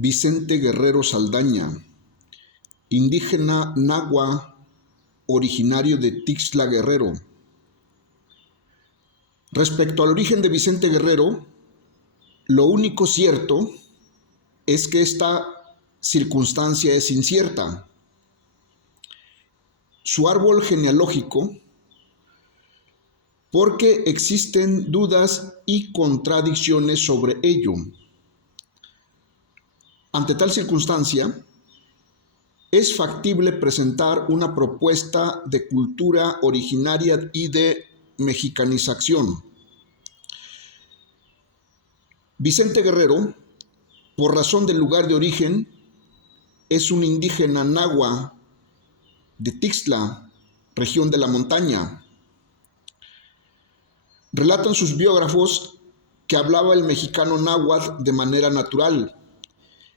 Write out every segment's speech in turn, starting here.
Vicente Guerrero Saldaña, indígena nahua, originario de Tixla Guerrero. Respecto al origen de Vicente Guerrero, lo único cierto es que esta circunstancia es incierta. Su árbol genealógico, porque existen dudas y contradicciones sobre ello. Ante tal circunstancia, es factible presentar una propuesta de cultura originaria y de mexicanización. Vicente Guerrero, por razón del lugar de origen, es un indígena nahua de Tixla, región de la montaña. Relatan sus biógrafos que hablaba el mexicano náhuatl de manera natural,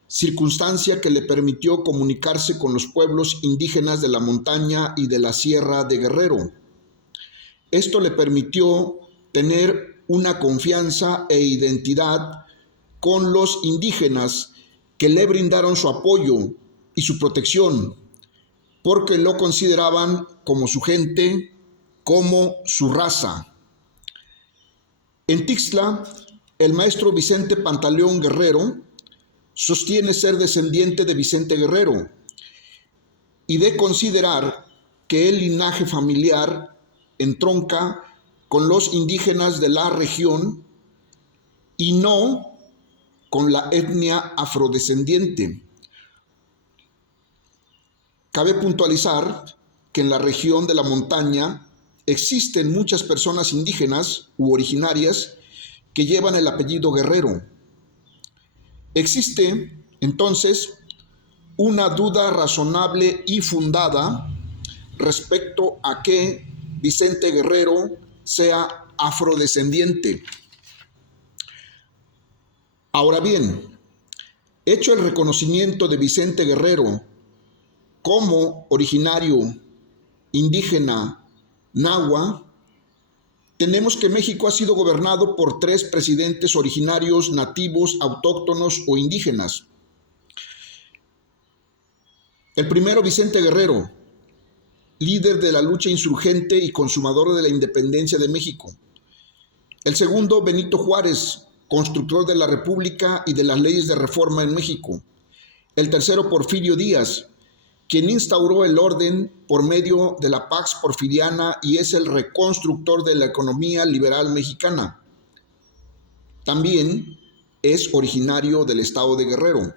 circunstancia que le permitió comunicarse con los pueblos indígenas de la montaña y de la sierra de Guerrero. Esto le permitió tener una confianza e identidad con los indígenas que le brindaron su apoyo y su protección, porque lo consideraban como su gente, como su raza. En Tixla, el maestro Vicente Pantaleón Guerrero sostiene ser descendiente de Vicente Guerrero y de considerar que el linaje familiar entronca con los indígenas de la región y no con la etnia afrodescendiente. Cabe puntualizar que en la región de la montaña existen muchas personas indígenas u originarias que llevan el apellido Guerrero. Existe, entonces, una duda razonable y fundada respecto a que Vicente Guerrero sea afrodescendiente. Ahora bien, hecho el reconocimiento de Vicente Guerrero como originario indígena nahua, tenemos que México ha sido gobernado por 3 presidentes originarios, nativos, autóctonos o indígenas. El primero, Vicente Guerrero, líder de la lucha insurgente y consumador de la independencia de México. El segundo, Benito Juárez, constructor de la República y de las leyes de reforma en México. El tercero, Porfirio Díaz, quien instauró el orden por medio de la Pax Porfiriana y es el reconstructor de la economía liberal mexicana. También es originario del estado de Guerrero.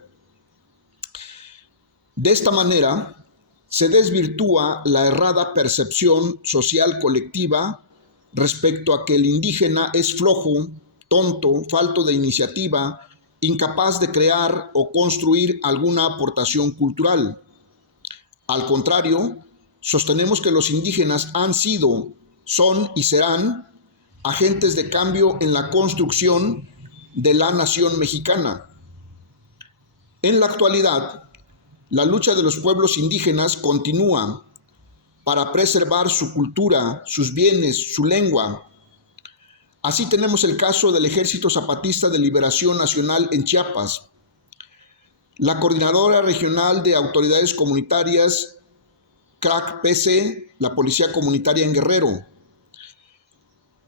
De esta manera, se desvirtúa la errada percepción social colectiva respecto a que el indígena es flojo, tonto, falto de iniciativa, incapaz de crear o construir alguna aportación cultural. Al contrario, sostenemos que los indígenas han sido, son y serán agentes de cambio en la construcción de la nación mexicana. En la actualidad, la lucha de los pueblos indígenas continúa para preservar su cultura, sus bienes, su lengua. Así tenemos el caso del Ejército Zapatista de Liberación Nacional en Chiapas, la Coordinadora Regional de Autoridades Comunitarias, CRAC-PC, la Policía Comunitaria en Guerrero,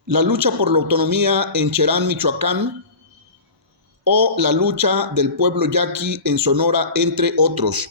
la lucha por la autonomía en Cherán, Michoacán, o la lucha del pueblo yaqui en Sonora, entre otros.